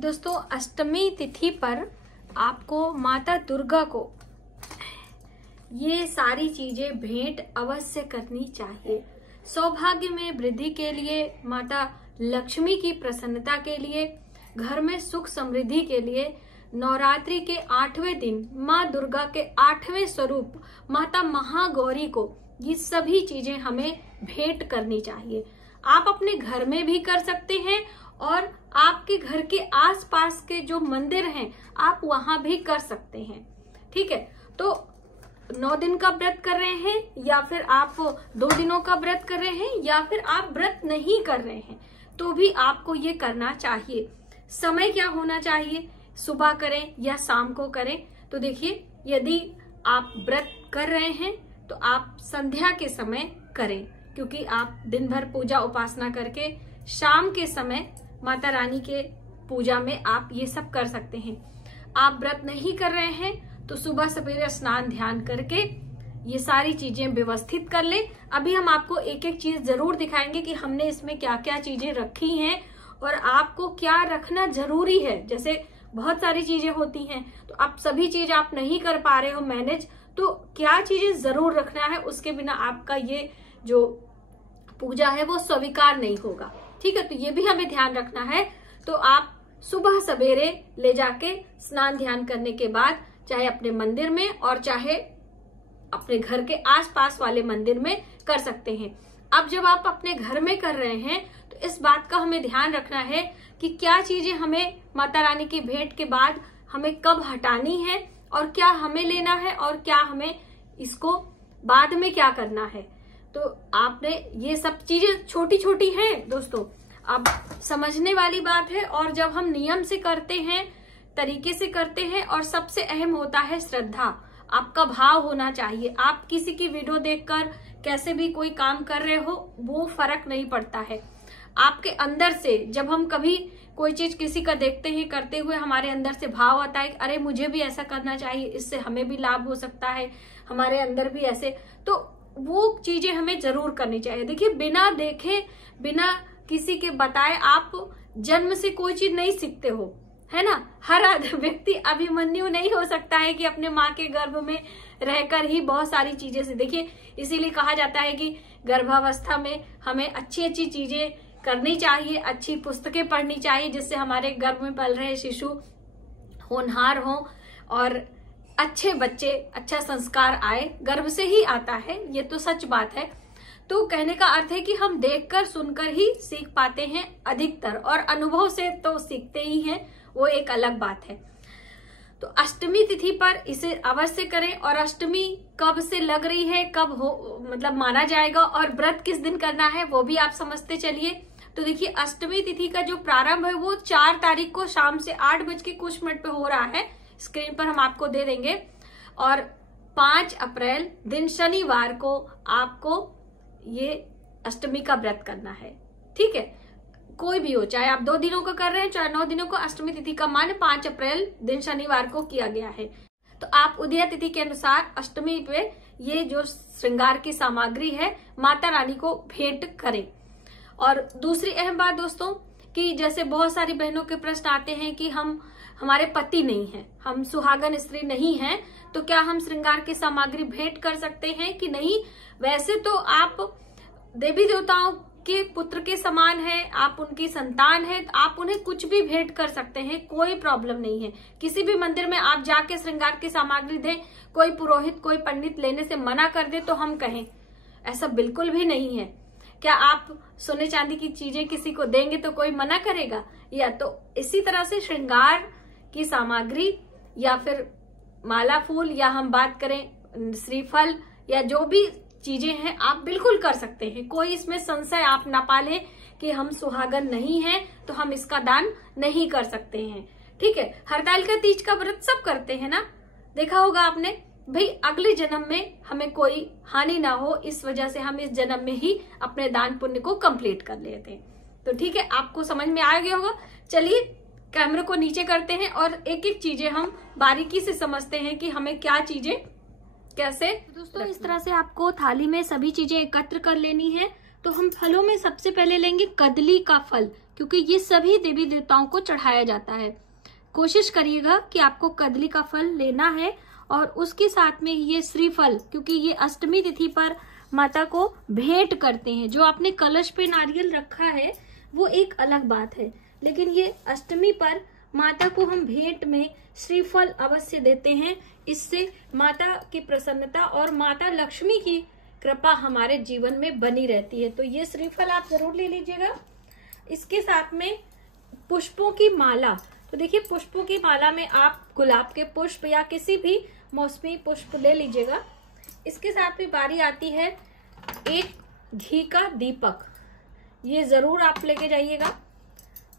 दोस्तों, अष्टमी तिथि पर आपको माता दुर्गा को ये सारी चीजें भेंट अवश्य करनी चाहिए। सौभाग्य में वृद्धि के लिए, माता लक्ष्मी की प्रसन्नता के लिए, घर में सुख समृद्धि के लिए, नवरात्रि के 8वें दिन माँ दुर्गा के 8वें स्वरूप माता महागौरी को ये सभी चीजें हमें भेंट करनी चाहिए। आप अपने घर में भी कर सकते हैं और आपके घर के आसपास के जो मंदिर हैं आप वहां भी कर सकते हैं। ठीक है, तो 9 दिन का व्रत कर रहे हैं या फिर आप 2 दिनों का व्रत कर रहे हैं या फिर आप व्रत नहीं कर रहे हैं तो भी आपको ये करना चाहिए। समय क्या होना चाहिए, सुबह करें या शाम को करें? तो देखिए, यदि आप व्रत कर रहे हैं तो आप संध्या के समय करें, क्योंकि आप दिन भर पूजा उपासना करके शाम के समय माता रानी के पूजा में आप ये सब कर सकते हैं। आप व्रत नहीं कर रहे हैं तो सुबह सवेरे स्नान ध्यान करके ये सारी चीजें व्यवस्थित कर ले। अभी हम आपको एक एक चीज जरूर दिखाएंगे कि हमने इसमें क्या क्या चीजें रखी हैं और आपको क्या रखना जरूरी है। जैसे बहुत सारी चीजें होती हैं तो आप सभी चीज आप नहीं कर पा रहे हो मैनेज, तो क्या चीजें जरूर रखना है, उसके बिना आपका ये जो पूजा है वो स्वीकार नहीं होगा। ठीक है, तो ये भी हमें ध्यान रखना है। तो आप सुबह सवेरे ले जाके स्नान ध्यान करने के बाद चाहे अपने मंदिर में और चाहे अपने घर के आसपास वाले मंदिर में कर सकते हैं। अब जब आप अपने घर में कर रहे हैं तो इस बात का हमें ध्यान रखना है कि क्या चीजें हमें माता रानी की भेंट के बाद हमें कब हटानी है और क्या हमें लेना है और क्या हमें इसको बाद में क्या करना है। तो आपने ये सब चीजें छोटी छोटी हैं दोस्तों, अब समझने वाली बात है। और जब हम नियम से करते हैं, तरीके से करते हैं, और सबसे अहम होता है श्रद्धा, आपका भाव होना चाहिए। आप किसी की वीडियो देखकर कैसे भी कोई काम कर रहे हो वो फर्क नहीं पड़ता है। आपके अंदर से जब हम कभी कोई चीज किसी का देखते हैं करते हुए, हमारे अंदर से भाव आता है कि अरे मुझे भी ऐसा करना चाहिए, इससे हमें भी लाभ हो सकता है, हमारे अंदर भी ऐसे, तो वो चीजें हमें जरूर करनी चाहिए। देखिए, बिना देखे बिना किसी के बताए आप जन्म से कोई चीज नहीं सीखते हो, है ना। हर व्यक्ति अभिमन्यु नहीं हो सकता है कि अपने माँ के गर्भ में रहकर ही बहुत सारी चीजें से। देखिए, इसीलिए कहा जाता है कि गर्भावस्था में हमें अच्छी अच्छी चीजें करनी चाहिए, अच्छी पुस्तकें पढ़नी चाहिए, जिससे हमारे गर्भ में पल रहे शिशु होनहार हो और अच्छे बच्चे, अच्छा संस्कार आए। गर्भ से ही आता है, ये तो सच बात है। तो कहने का अर्थ है कि हम देखकर सुनकर ही सीख पाते हैं अधिकतर, और अनुभव से तो सीखते ही हैं, वो एक अलग बात है। तो अष्टमी तिथि पर इसे अवश्य करें। और अष्टमी कब से लग रही है, कब हो मतलब माना जाएगा, और व्रत किस दिन करना है वो भी आप समझते चलिए। तो देखिए, अष्टमी तिथि का जो प्रारंभ है वो 4 तारीख को शाम से 8 बज के कुछ मिनट पे हो रहा है। स्क्रीन पर हम आपको दे देंगे। और 5 अप्रैल दिन शनिवार को आपको ये अष्टमी का व्रत करना है। ठीक है, कोई भी हो, चाहे आप 2 दिनों का कर रहे हैं चाहे 9 दिनों को, अष्टमी तिथि का मान 5 अप्रैल दिन शनिवार को किया गया है। तो आप उदय तिथि के अनुसार अष्टमी पे ये जो श्रृंगार की सामग्री है माता रानी को भेंट करें। और दूसरी अहम बात दोस्तों, कि जैसे बहुत सारी बहनों के प्रश्न आते हैं कि हमारे पति नहीं है, हम सुहागन स्त्री नहीं हैं, तो क्या हम श्रृंगार की सामग्री भेंट कर सकते हैं कि नहीं? वैसे तो आप देवी देवताओं के पुत्र के समान है, आप उनकी संतान है, तो आप उन्हें कुछ भी भेंट कर सकते हैं, कोई प्रॉब्लम नहीं है। किसी भी मंदिर में आप जाके श्रृंगार की सामग्री दें, कोई पुरोहित कोई पंडित लेने से मना कर दे तो हम कहें, ऐसा बिल्कुल भी नहीं है। क्या आप सोने चांदी की चीजें किसी को देंगे तो कोई मना करेगा? या तो इसी तरह से श्रृंगार की सामग्री या फिर माला फूल, या हम बात करें श्रीफल, या जो भी चीजें हैं आप बिल्कुल कर सकते हैं। कोई इसमें संशय आप ना पाले कि हम सुहागन नहीं हैं तो हम इसका दान नहीं कर सकते हैं। ठीक है, हरतालिका तीज का व्रत सब करते हैं ना, देखा होगा आपने। भाई, अगले जन्म में हमें कोई हानि ना हो, इस वजह से हम इस जन्म में ही अपने दान पुण्य को कंप्लीट कर लेते हैं। तो ठीक है, आपको समझ में आ गया होगा। चलिए कैमरे को नीचे करते हैं और एक एक चीजें हम बारीकी से समझते हैं कि हमें क्या चीजें कैसे। दोस्तों, इस तरह से आपको थाली में सभी चीजें एकत्र कर लेनी है। तो हम फलों में सबसे पहले लेंगे कदली का फल, क्योंकि ये सभी देवी देवताओं को चढ़ाया जाता है। कोशिश करिएगा कि आपको कदली का फल लेना है, और उसके साथ में ये श्रीफल, क्योंकि ये अष्टमी तिथि पर माता को भेंट करते हैं। जो आपने कलश पे नारियल रखा है वो एक अलग बात है, लेकिन ये अष्टमी पर माता को हम भेंट में श्रीफल अवश्य देते हैं। इससे माता की प्रसन्नता और माता लक्ष्मी की कृपा हमारे जीवन में बनी रहती है। तो ये श्रीफल आप जरूर ले लीजिएगा। इसके साथ में पुष्पों की माला, तो देखिए पुष्पों की माला में आप गुलाब के पुष्प या किसी भी मौसमी पुष्प ले लीजिएगा। इसके साथ में बारी आती है एक घी का दीपक, ये जरूर आप लेके जाइएगा।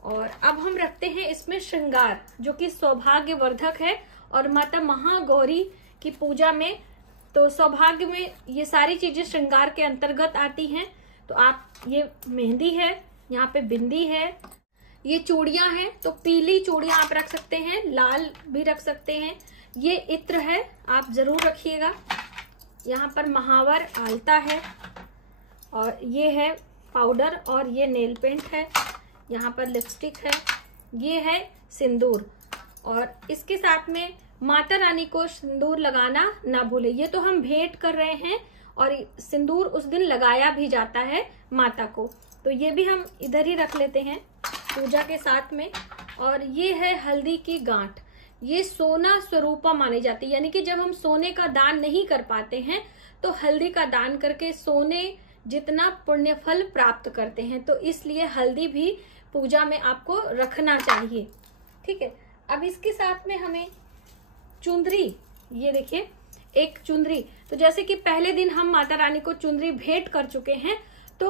और अब हम रखते हैं इसमें श्रृंगार, जो कि सौभाग्यवर्धक है, और माता महागौरी की पूजा में तो सौभाग्य में ये सारी चीजें श्रृंगार के अंतर्गत आती हैं। तो आप, ये मेहंदी है, यहाँ पे बिंदी है, ये चूड़ियां हैं, तो पीली चूड़ियां आप रख सकते हैं, लाल भी रख सकते हैं। ये इत्र है, आप जरूर रखिएगा। यहाँ पर महावर आलता है, और ये है पाउडर, और ये नेल पेंट है, यहाँ पर लिपस्टिक है, ये है सिंदूर। और इसके साथ में माता रानी को सिंदूर लगाना ना भूले। ये तो हम भेंट कर रहे हैं, और सिंदूर उस दिन लगाया भी जाता है माता को, तो ये भी हम इधर ही रख लेते हैं पूजा के साथ में। और ये है हल्दी की गांठ, ये सोना स्वरूपा मानी जाती है, यानी कि जब हम सोने का दान नहीं कर पाते हैं तो हल्दी का दान करके सोने जितना पुण्य फल प्राप्त करते हैं। तो इसलिए हल्दी भी पूजा में आपको रखना चाहिए, ठीक है। अब इसके साथ में हमें चुंदरी, ये देखिए एक चुंदरी, तो जैसे कि पहले दिन हम माता रानी को चुंदरी भेंट कर चुके हैं, तो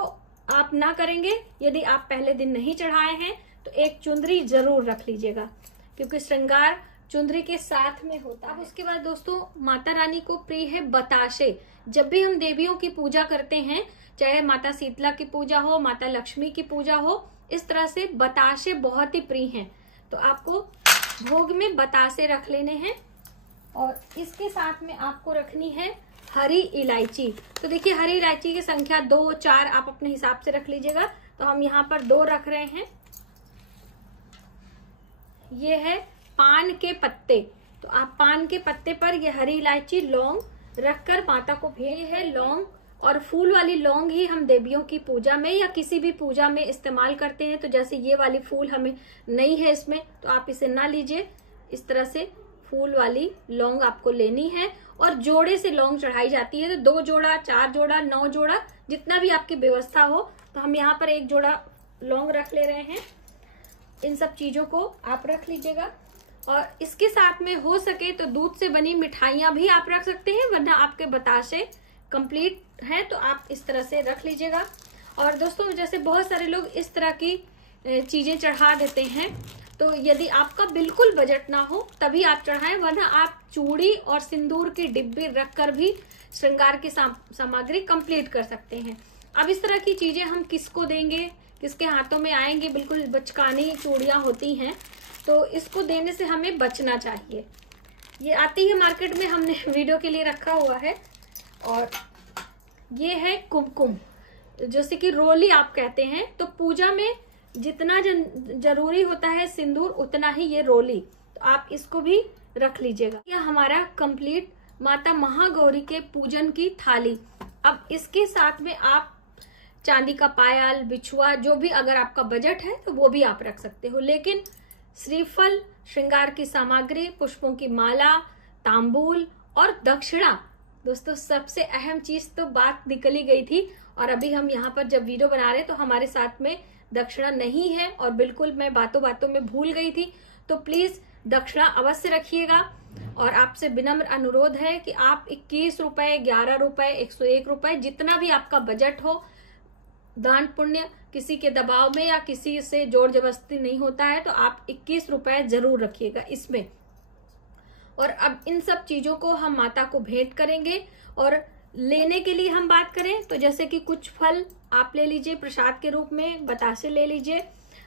आप ना करेंगे। यदि आप पहले दिन नहीं चढ़ाए हैं तो एक चुंदरी जरूर रख लीजिएगा, क्योंकि श्रृंगार चुंदरी के साथ में होता है। उसके बाद दोस्तों, माता रानी को प्रिय है बताशे। जब भी हम देवियों की पूजा करते हैं, चाहे माता शीतला की पूजा हो, माता लक्ष्मी की पूजा हो, इस तरह से बताशे बहुत ही प्रिय हैं। तो आपको भोग में बताशे रख लेने हैं। और इसके साथ में आपको रखनी है हरी इलायची। तो देखिए हरी इलायची की संख्या 2, 4 आप अपने हिसाब से रख लीजिएगा। तो हम यहाँ पर 2 रख रहे हैं। ये है पान के पत्ते, तो आप पान के पत्ते पर ये हरी इलायची, लौंग रखकर माता को भेज है। लौंग और फूल वाली लौंग ही हम देवियों की पूजा में या किसी भी पूजा में इस्तेमाल करते हैं। तो जैसे ये वाली फूल हमें नहीं है इसमें, तो आप इसे ना लीजिए। इस तरह से फूल वाली लौंग आपको लेनी है, और जोड़े से लौंग चढ़ाई जाती है। तो 2 जोड़ा, 4 जोड़ा, 9 जोड़ा, जितना भी आपकी व्यवस्था हो। तो हम यहाँ पर 1 जोड़ा लौंग रख ले रहे हैं। इन सब चीजों को आप रख लीजिएगा। और इसके साथ में हो सके तो दूध से बनी मिठाइयां भी आप रख सकते हैं, वरना आपके बताशे कंप्लीट है तो आप इस तरह से रख लीजिएगा। और दोस्तों, जैसे बहुत सारे लोग इस तरह की चीजें चढ़ा देते हैं, तो यदि आपका बिल्कुल बजट ना हो तभी आप चढ़ाएं, वरना आप चूड़ी और सिंदूर की डिब्बी रखकर भी श्रृंगार की सामग्री कंप्लीट कर सकते हैं। अब इस तरह की चीजें हम किसको देंगे, किसके हाथों में आएंगे, बिल्कुल बचकानी चूड़ियां होती हैं, तो इसको देने से हमें बचना चाहिए। ये आती है मार्केट में, हमने वीडियो के लिए रखा हुआ है। और ये है कुमकुम, जैसे कि रोली आप कहते हैं। तो पूजा में जितना जरूरी होता है सिंदूर, उतना ही ये रोली, तो आप इसको भी रख लीजिएगा। यह हमारा कंप्लीट माता महागौरी के पूजन की थाली। अब इसके साथ में आप चांदी का पायल, बिछुआ, जो भी अगर आपका बजट है तो वो भी आप रख सकते हो। लेकिन श्रीफल, श्रृंगार की सामग्री, पुष्पों की माला, तांबूल और दक्षिणा, दोस्तों सबसे अहम चीज तो बात निकल ही गई थी। और अभी हम यहाँ पर जब वीडियो बना रहे तो हमारे साथ में दक्षिणा नहीं है, और बिल्कुल मैं बातों बातों में भूल गई थी। तो प्लीज दक्षिणा अवश्य रखिएगा। और आपसे विनम्र अनुरोध है कि आप 21 रुपए, 11 रुपए, 101 रुपए, जितना भी आपका बजट हो, दान पुण्य किसी के दबाव में या किसी से जोर जबरदस्ती नहीं होता है, तो आप 21 रुपए जरूर रखिएगा इसमें। और अब इन सब चीजों को हम माता को भेंट करेंगे। और लेने के लिए हम बात करें तो जैसे कि कुछ फल आप ले लीजिए प्रसाद के रूप में, बतासे ले लीजिए।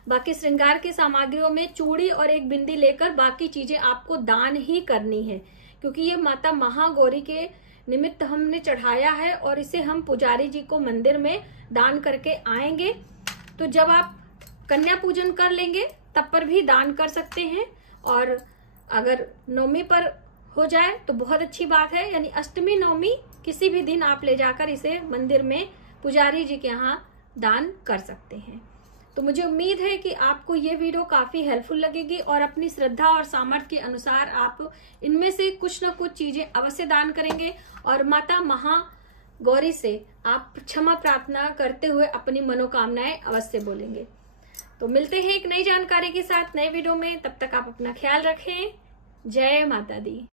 बाकी श्रृंगार की सामग्रियों में चूड़ी और एक बिंदी लेकर बाकी चीजें आपको दान ही करनी है, क्योंकि ये माता महागौरी के निमित्त हमने चढ़ाया है और इसे हम पुजारी जी को मंदिर में दान करके आएंगे। तो जब आप कन्या पूजन कर लेंगे तब पर भी दान कर सकते हैं, और अगर नवमी पर हो जाए तो बहुत अच्छी बात है, यानी अष्टमी नवमी किसी भी दिन आप ले जाकर इसे मंदिर में पुजारी जी के यहाँ दान कर सकते हैं। तो मुझे उम्मीद है कि आपको ये वीडियो काफी हेल्पफुल लगेगी और अपनी श्रद्धा और सामर्थ्य के अनुसार आप इनमें से कुछ न कुछ चीजें अवश्य दान करेंगे और माता महागौरी से आप क्षमा प्रार्थना करते हुए अपनी मनोकामनाएं अवश्य बोलेंगे। तो मिलते हैं एक नई जानकारी के साथ नए वीडियो में, तब तक आप अपना ख्याल रखें। जय माता दी।